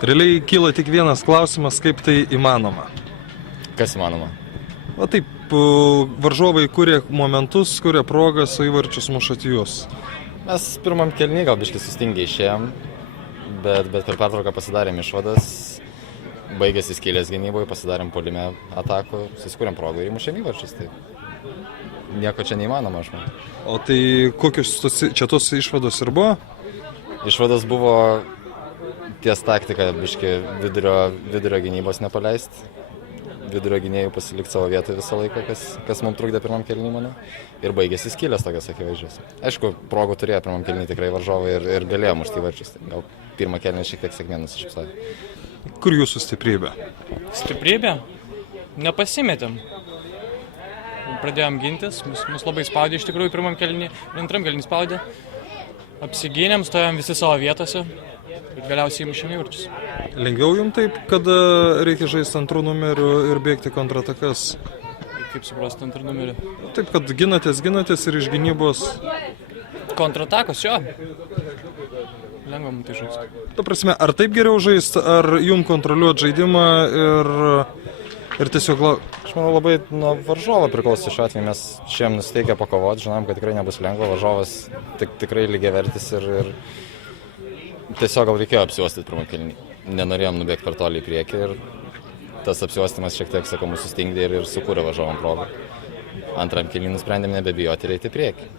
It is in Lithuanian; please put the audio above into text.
Realiai kyla tik vienas klausimas, kaip tai įmanoma. Kas įmanoma? O taip, varžovai kuria momentus, kuria progas, o įvarčius mušat jūs. Mes pirmam kėlinį gal biškai sustingiai išėjom, bet per pertrauką pasidarėm išvadas, baigėsi skylės gynyboje, pasidarėm puolime atakų, susikūrėm progą ir įmušėm įvarčius. Tai nieko čia neįmanoma, aš manau. O tai kokios čia tos išvados ir buvo? Išvados buvo ties taktika, biškai vidurio gynybos nepaleisti. Vidurio gynėjų pasilikti savo vietą visą laiką, kas mums trukdė pirmam kėlinį, manau. Ir baigėsi skylės tokios akivaizdžios. Aišku, progų turėjo pirmam kėlinį tikrai varžovai ir galėjo mušti įvarčius. Gal pirmą kėlinį šiek tiek sėkmė nusišypsojo. Kur jūsų stiprybė? Stiprybė? Nepasimetėm. Pradėjom gintis, mus labai spaudė iš tikrųjų pirmam kėlinį, antram kėlinį spaudė. Apsigynėm, stovėjom visi savo vietose ir galiausiai įmušėm įvarčius. Lengviau jums taip, kada reikia žaisti antrų numerių ir bėgti kontratakas? Kaip suprasti antrų numerių? Taip, kad ginatės ir iš gynybos... Kontratakos, jo. Lengva mums tai žaisti. Ta prasme, ar taip geriau žaisti, ar jums kontroliuoti žaidimą ir tiesiog... Aš manau, labai nuo varžovo priklauso šiuo atveju. Mes šiandien nusiteikę pakovoti, žinom, kad tikrai nebus lengva. Varžovas tikrai lygiavertis ir tiesiog gal reikėjo apsiuostyti pirmą kėlinį. Nenorėjom nubėgti per tolį į priekį ir tas apsiuostimas šiek tiek, sakau, mūsų stingdė ir sukūrė varžovam progą. Antram kėlinį nusprendėm nebebijoti ir eiti į priekį.